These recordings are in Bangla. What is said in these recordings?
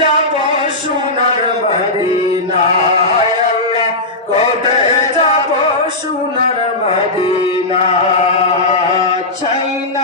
যাব সোনার মদিনায়। আল্লাহ কোটে যাব সোনার মদিনা। চাইনা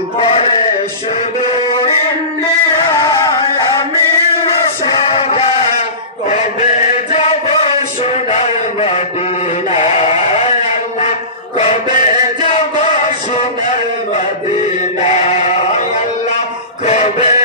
উপরে শুধু আমি সদা কবে যাব সোনার মদিনায় কবে যাব সোনার মদিনায় কবে